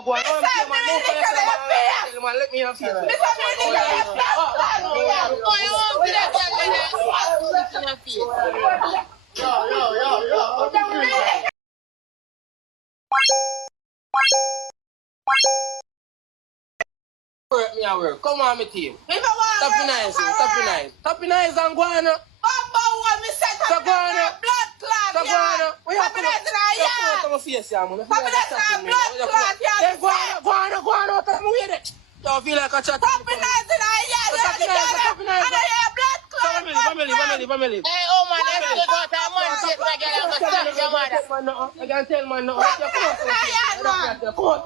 boy, go on. Let me have it. Work me a work. Come on, my team. Tappy nice and guana. So guana. We have to come out of face, yeah, man. Guana. Tell me where it. You feel like a chat. Family. Hey, oh man, let's go to a man place again and go stop your mother. I can tell man no.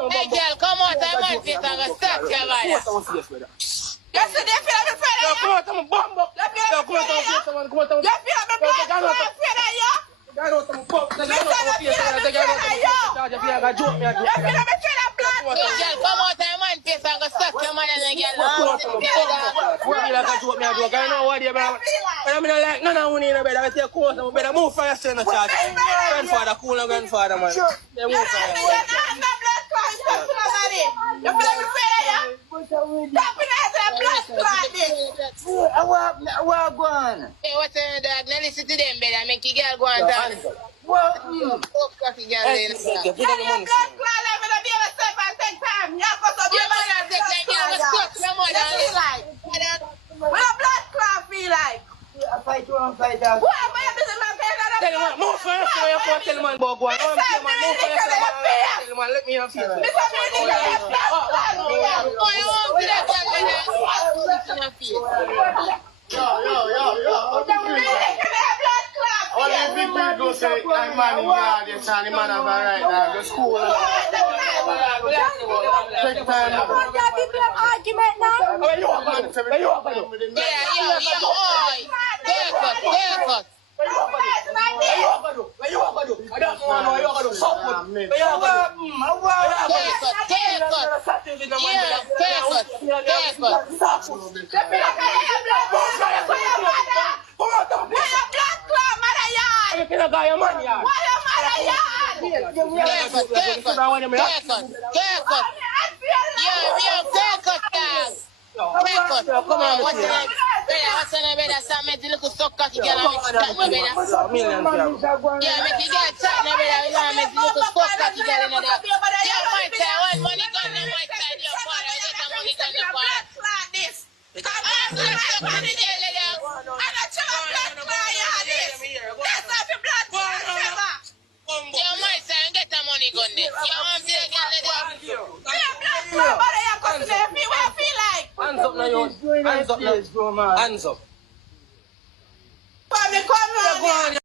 Hey girl, come out of a man place and go stop your mother. Yesterday, come out of my bum. Come out of my face, man. Come out of my come out of a man place and go stop your mother and girl. I know what you're about. But I'm not like, no, we need a bed. I say, course, I'm better move for your son, charge. Grandfather, cool, grandfather, man. They move for your Hey, what's the dog? Now listen to them, better make your girl go on down. Let me have it. All the big people say, I'm man in God, yes, and the man have a right now, go school. Take time. Argument now? Yeah, yo, oi. Take us. Where you want to do? I don't know what you want to do. What's on the bed? Stop making little suck cocky girl and make it chat no better. Yeah, make you get chat no better. We gonna make little suck cocky girl in there. Yeah, my side, one money gun on my side, your father. I get a money gun your father. I'm gonna suck on the jail there. I'm not sure blood clot this. That's not the blood clot ever. Yeah, my side, get a money gun there. You want to see a girl there? Yeah, blood clot, but I am coming there. What I feel like. Hands up now, you. Hands up now. Hands up. Come on.